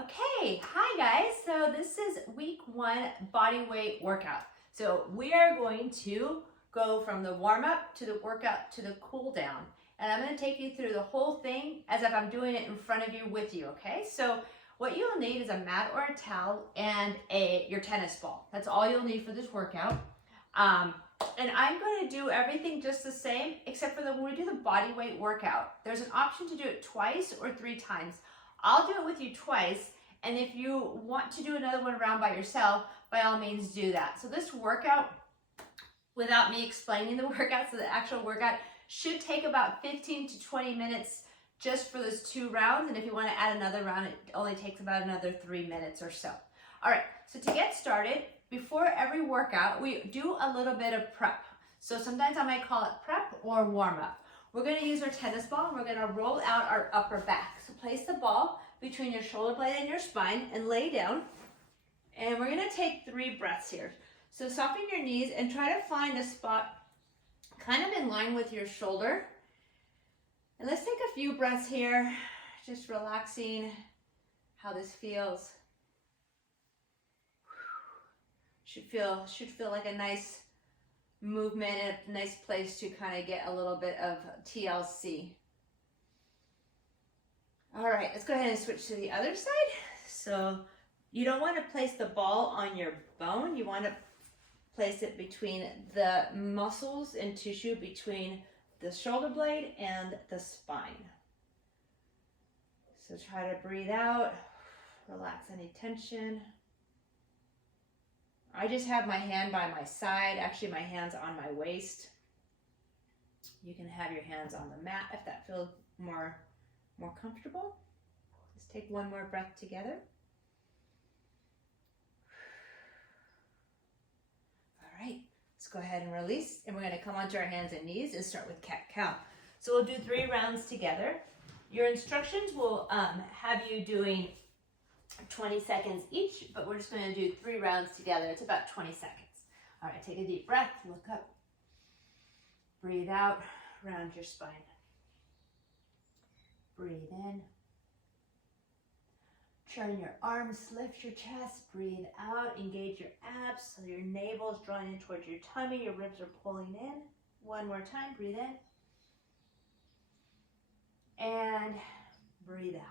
Okay, hi guys. So this is week 1 body weight workout. So we are going to go from the warm up to the workout to the cool down. And I'm going to take you through the whole thing as if I'm doing it in front of you with you, okay? So what you'll need is a mat or a towel and your tennis ball. That's all you'll need for this workout. And I'm going to do everything just the same, except for when we do the body weight workout, there's an option to do it twice or 3 times. I'll do it with you twice, and if you want to do another one around by yourself, by all means do that. So this workout, without me explaining the workout, so the actual workout should take about 15 to 20 minutes just for those 2 rounds, and if you want to add another round, it only takes about another 3 minutes or so. All right, so to get started, before every workout, we do a little bit of prep. So sometimes I might call it prep or warm up. We're going to use our tennis ball and we're going to roll out our upper back. So place the ball between your shoulder blade and your spine and lay down. And we're going to take 3 breaths here. So soften your knees and try to find a spot kind of in line with your shoulder. And let's take a few breaths here, just relaxing how this feels. Should feel like a nice movement and a nice place to kind of get a little bit of TLC. All right, let's go ahead and switch to the other side. So you don't want to place the ball on your bone. You want to place it between the muscles and tissue between the shoulder blade and the spine. So try to breathe out, relax any tension. I just have my hand by my side. Actually, my hand's on my waist. You can have your hands on the mat if that feels more comfortable. Let's take one more breath together. All right, let's go ahead and release. And we're going to come onto our hands and knees and start with cat-cow. So we'll do 3 rounds together. Your instructions will have you doing 20 seconds each, but we're just going to do 3 rounds together. It's about 20 seconds. All right, take a deep breath, look up, breathe out, round your spine. Breathe in. Turn your arms, lift your chest, breathe out, engage your abs so your navel is drawn in towards your tummy, your ribs are pulling in. One more time, breathe in. And breathe out.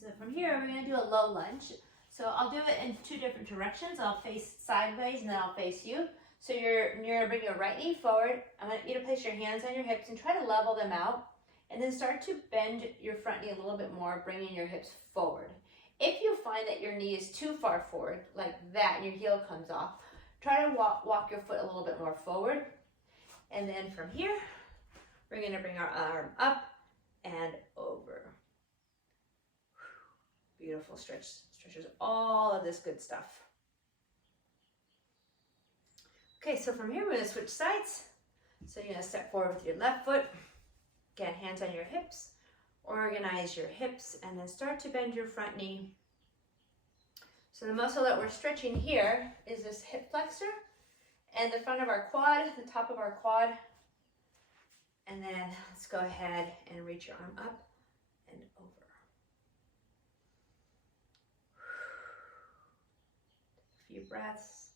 So from here, we're going to do a low lunge. So I'll do it in 2 different directions. I'll face sideways and then I'll face you. So you're going to bring your right knee forward. I want you to place your hands on your hips and try to level them out. And then start to bend your front knee a little bit more, bringing your hips forward. If you find that your knee is too far forward, like that, and your heel comes off, try to walk your foot a little bit more forward. And then from here, we're going to bring our arm up and over. Beautiful stretch, stretches all of this good stuff. Okay, so from here we're going to switch sides. So you're going to step forward with your left foot. Again, hands on your hips. Organize your hips and then start to bend your front knee. So the muscle that we're stretching here is this hip flexor and the front of our quad, the top of our quad. And then let's go ahead and reach your arm up and over. Few breaths.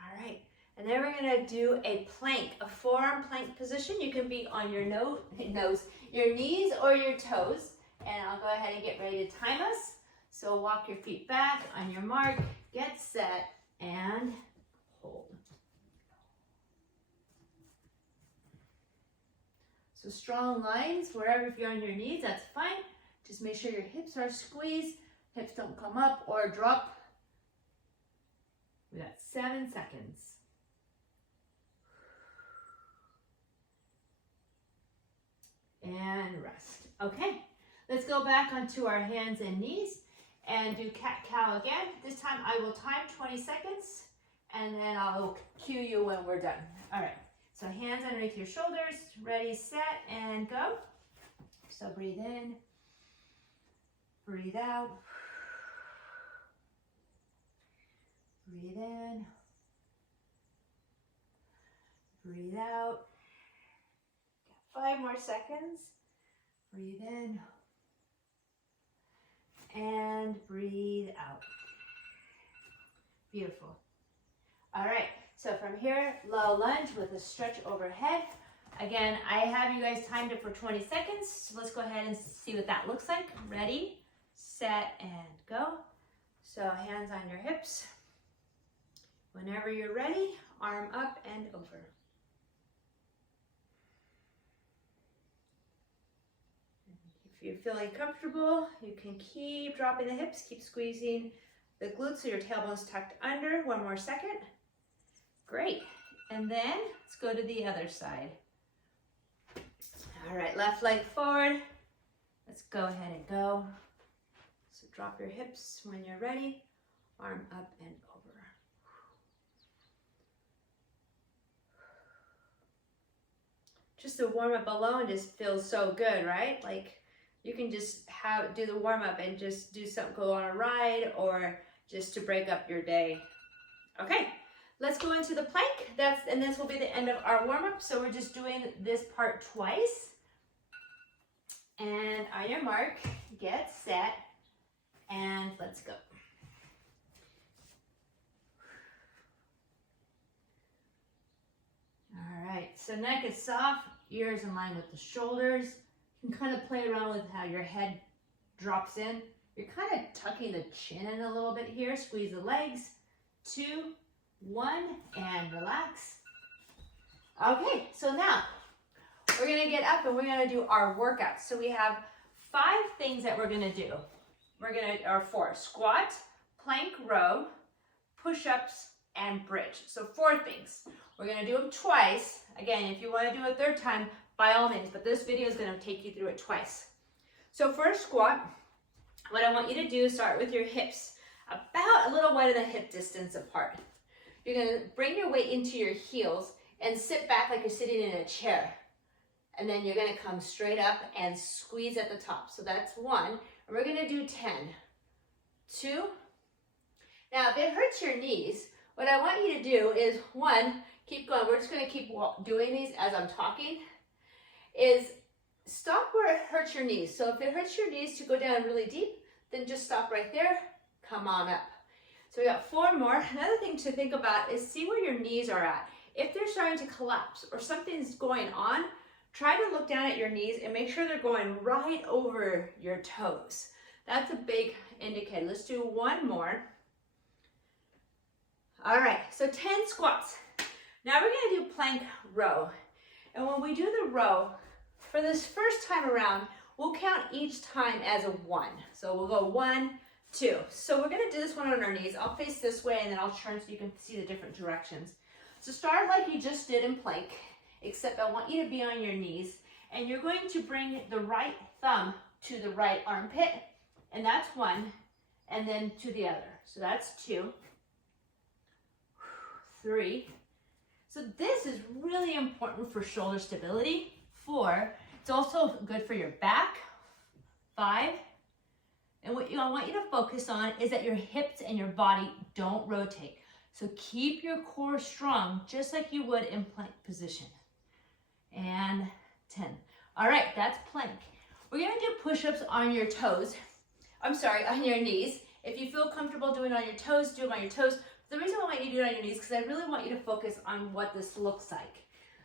All right, and then we're going to do a plank, a forearm plank position. You can be on your your knees or your toes. And I'll go ahead and get ready to time us. So walk your feet back on your mark, get set, and hold. So strong lines, wherever if you're on your knees, that's fine. Just make sure your hips are squeezed, hips don't come up or drop. We got 7 seconds. And rest. Okay, let's go back onto our hands and knees and do cat-cow again. This time I will time 20 seconds and then I'll cue you when we're done. All right, so hands underneath your shoulders, ready, set, and go. So breathe in. Breathe out. Breathe in. Breathe out. 5 more seconds. Breathe in. And breathe out. Beautiful. All right, so from here, low lunge with a stretch overhead. Again, I have you guys timed it for 20 seconds. So let's go ahead and see what that looks like. Ready, set, and go. So hands on your hips. Whenever you're ready, arm up and over. If you're feeling comfortable, you can keep dropping the hips, keep squeezing the glutes so your tailbone's tucked under. 1 more second. Great. And then let's go to the other side. All right, left leg forward. Let's go ahead and go. So drop your hips when you're ready. Arm up and over. Just the warm up alone just feels so good, right? Like you can just do the warm up and just do something, go on a ride or just to break up your day. Okay. Let's go into the plank. And this will be the end of our warm-up. So we're just doing this part twice. And on your mark, get set, and let's go. All right, so neck is soft, ears in line with the shoulders. You can kind of play around with how your head drops in. You're kind of tucking the chin in a little bit here. Squeeze the legs. 2, 1, and relax. Okay, so now we're gonna get up and we're gonna do our workout. So we have 5 things that we're gonna do. Or 4, squat, plank, row, push-ups, and bridge. So 4 things. We're gonna do them twice. Again, if you wanna do a 3rd time, by all means, but this video is gonna take you through it twice. So for a squat, what I want you to do is start with your hips about a little wider than hip distance apart. You're gonna bring your weight into your heels and sit back like you're sitting in a chair. And then you're gonna come straight up and squeeze at the top. So that's 1, and we're gonna do 10. 2. Now, if it hurts your knees, what I want you to do is 1, keep going. We're just gonna keep doing these as I'm talking, is stop where it hurts your knees. So if it hurts your knees to go down really deep, then just stop right there, come on up. So we got 4 more. Another thing to think about is see where your knees are at. If they're starting to collapse or something's going on, try to look down at your knees and make sure they're going right over your toes. That's a big indicator. Let's do 1 more. All right, so 10 squats. Now we're gonna do plank row. And when we do the row, for this first time around, we'll count each time as a 1. So we'll go 1, 2. So we're gonna do this one on our knees. I'll face this way and then I'll turn so you can see the different directions. So start like you just did in plank, except I want you to be on your knees, and you're going to bring the right thumb to the right armpit, and that's 1, and then to the other. So that's 2, 3. So this is really important for shoulder stability. 4, it's also good for your back. 5, and what I want you to focus on is that your hips and your body don't rotate. So keep your core strong, just like you would in plank position. And 10. All right, that's plank. We're gonna do push-ups on your toes. On your knees. If you feel comfortable doing it on your toes, do it on your toes. The reason I want you to do it on your knees is because I really want you to focus on what this looks like.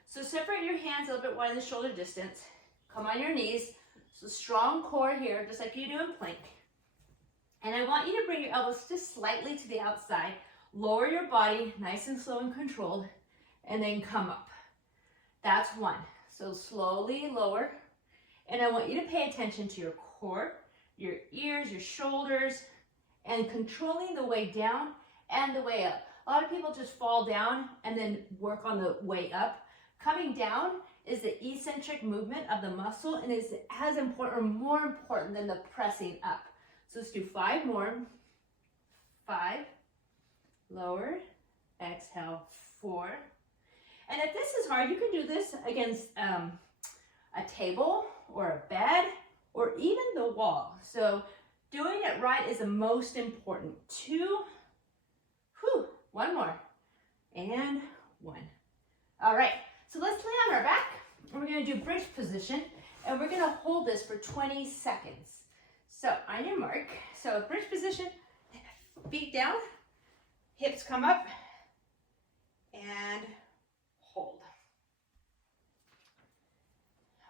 So separate your hands a little bit wider than shoulder distance. Come on your knees. So strong core here, just like you do in plank. And I want you to bring your elbows just slightly to the outside. Lower your body, nice and slow and controlled, and then come up. That's 1. So slowly lower. And I want you to pay attention to your core, your ears, your shoulders, and controlling the way down and the way up. A lot of people just fall down and then work on the way up. Coming down is the eccentric movement of the muscle and is as important or more important than the pressing up. So let's do 5 more. 5. Lower, exhale, 4. And if this is hard, you can do this against a table or a bed or even the wall. So doing it right is the most important. 2, 1 more, and 1. All right, so let's lay on our back. We're gonna gonna do bridge position, and we're gonna hold this for 20 seconds. So on your mark, so bridge position, feet down, hips come up, and hold.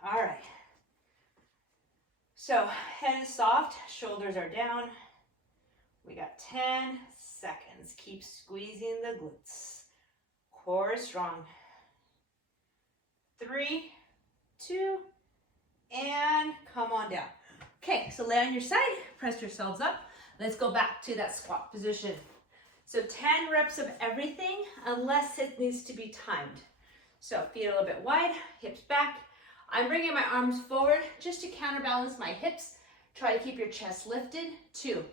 All right. So head is soft, shoulders are down. We got 10 seconds. Keep squeezing the glutes. Core is strong. 3, 2, and come on down. Okay, so lay on your side, press yourselves up. Let's go back to that squat position. So 10 reps of everything, unless it needs to be timed. So feet a little bit wide, hips back. I'm bringing my arms forward just to counterbalance my hips. Try to keep your chest lifted. 2,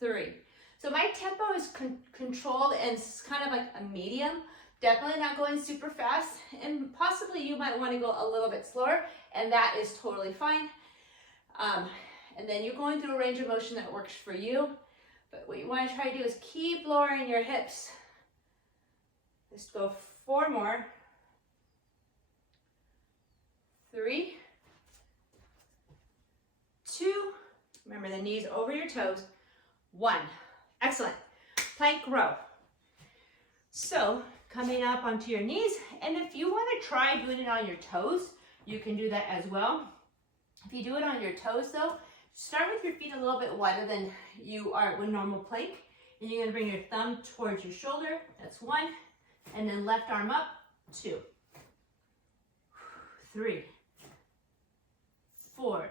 3. So my tempo is controlled and it's kind of like a medium. Definitely not going super fast, and possibly you might want to go a little bit slower, and that is totally fine. And then you're going through a range of motion that works for you. But what you want to try to do is keep lowering your hips. Let's go 4 more. 3, 2, remember the knees over your toes. 1, excellent. Plank row. So coming up onto your knees, and if you want to try doing it on your toes, you can do that as well. If you do it on your toes though, start with your feet a little bit wider than you are with normal plank, and you're going to bring your thumb towards your shoulder. That's 1, and then left arm up. 2, 3, 4.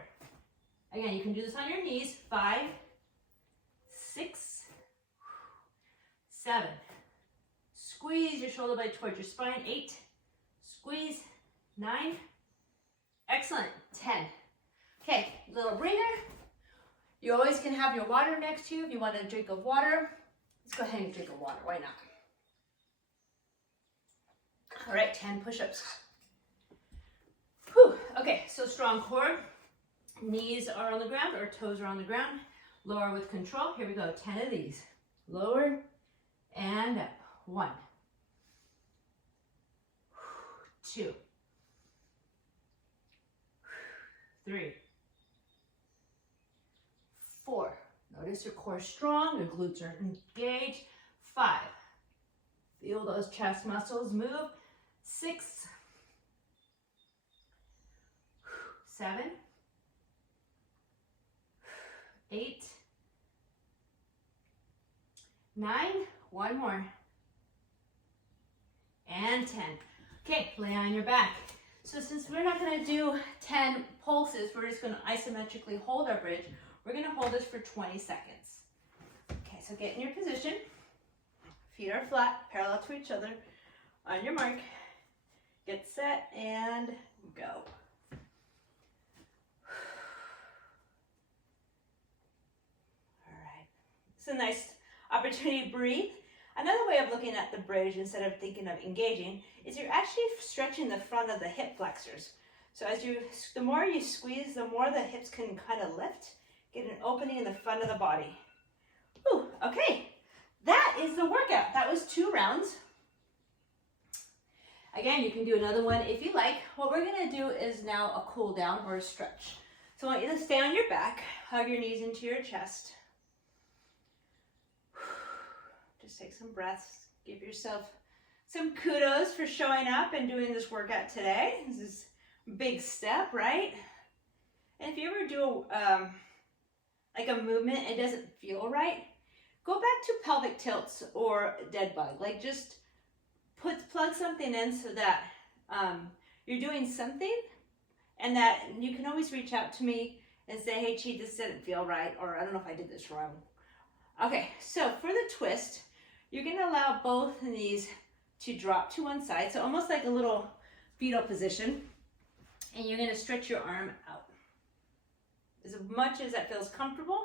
Again, you can do this on your knees. 5, 6, 7. Squeeze your shoulder blade towards your spine. 8, squeeze. 9, excellent. 10. Okay, little breather. You always can have your water next to you if you want a drink of water. Let's go ahead and drink of water, why not? All right, 10 push-ups. Whew. Okay, so strong core. Knees are on the ground or toes are on the ground. Lower with control. Here we go, 10 of these. Lower and up. 1, 2, 3, 4. Notice your core strong, your glutes are engaged. 5. Feel those chest muscles move. 6, 7, 8, 9. 1 more. And 10. Okay, lay on your back. So since we're not going to do 10 pulses, we're just going to isometrically hold our bridge. We're going to hold this for 20 seconds. Okay, so get in your position. Feet are flat, parallel to each other. On your mark, get set, and go. All right. It's a nice opportunity to breathe. Another way of looking at the bridge, instead of thinking of engaging, is you're actually stretching the front of the hip flexors. So the more you squeeze, the more the hips can kind of lift, get an opening in the front of the body. Whew, okay, that is the workout. That was 2 rounds. Again, you can do another one if you like. What we're gonna do is now a cool down or a stretch. So I want you to stay on your back, hug your knees into your chest. Just take some breaths. Give yourself some kudos for showing up and doing this workout today. This is a big step, right? And if you ever do like a movement and it doesn't feel right, go back to pelvic tilts or dead bug. Like just plug something in so that you're doing something, and that you can always reach out to me and say, hey, Chi, this didn't feel right, or I don't know if I did this wrong. Okay, so for the twist, you're going to allow both knees to drop to one side, so almost like a little fetal position, and you're going to stretch your arm out as much as that feels comfortable.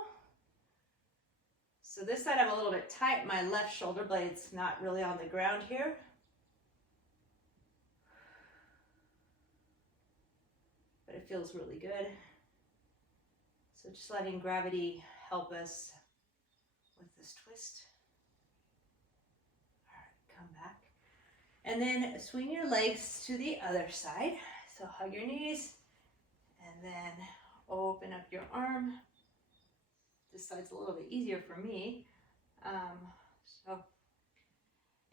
So this side I'm a little bit tight. My left shoulder blade's not really on the ground here. But it feels really good. So just letting gravity help us with this twist. All right, come back. And then swing your legs to the other side. So hug your knees and then open up your arm. This side's a little bit easier for me.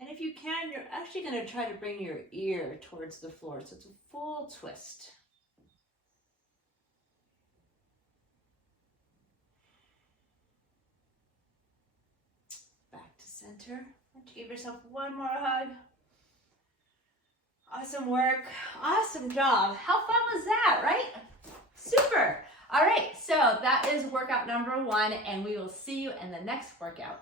And if you can, you're actually going to try to bring your ear towards the floor. So it's a full twist. Back to center. Give yourself one more hug. Awesome work. Awesome job. How fun was that, right? Super. All right, so that is workout number 1, and we will see you in the next workout.